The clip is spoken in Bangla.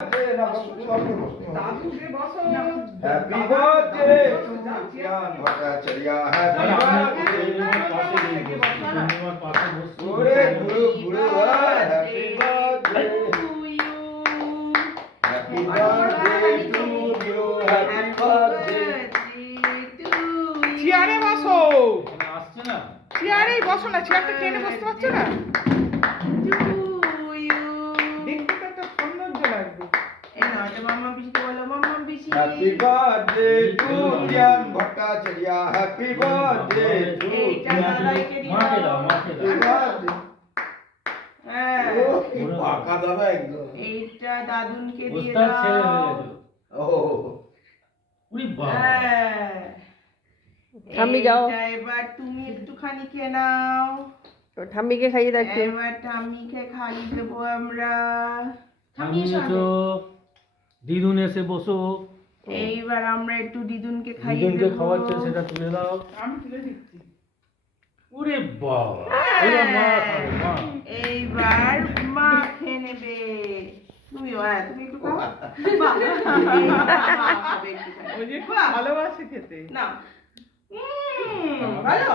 Happy birthday to Jan Bhattacharya. Happy birthday. Happy birthday to you. Happy birthday to you. Happy birthday to you. চেয়ারে বসো। আসছে না? চেয়ারেই বসো না, চেয়ারটা টেনে বসতে পারছো না? To you. দেখতে তো একটা সৌন্দর্য লাগবে। এই না, এটা মাম্মা পিসিকে বলো, মাম্মা পিসি। Happy birthday to Jan Bhattacharya. Happy birthday to এইটা দাদাইকে দিও। মাকে দাও, মাকে দাও। Happy birthday. হ্যাঁ। ও কি পাকা দাদা একদম। এইটা দাদুনকে দিয়ে ওস্তাদ ছেলে হয়ে দাও। গেছে। ও উরি বাবা। হ্যাঁ। ঠাম্মি যাও। এইটা এবার তুমি একটুখানি খেয়ে নাও। তো ঠাম্মিকে খাইয়ে দাও একটু। এবার ঠাম্মিকে খাইয়ে দেবো আমরা। ঠাম্মি এসো, দিদুন এসে বসো। এইবার আমরা একটু দিদুনকে খাইয়ে দিদুনকে দেবো। খাওয়াচ্ছে সেটা তুলে দাও। আমি তুলে দিচ্ছি। ওরে বাবা, এবার মা খাবে, মা। এইবার মা খেয়ে নেবে। তুমিও, হ্যাঁ তুমি একটু খাও। বাহ, মা খাবে একটুখানি। ওই যে বাহ। ভালোবাসে খেতে। না ভালো।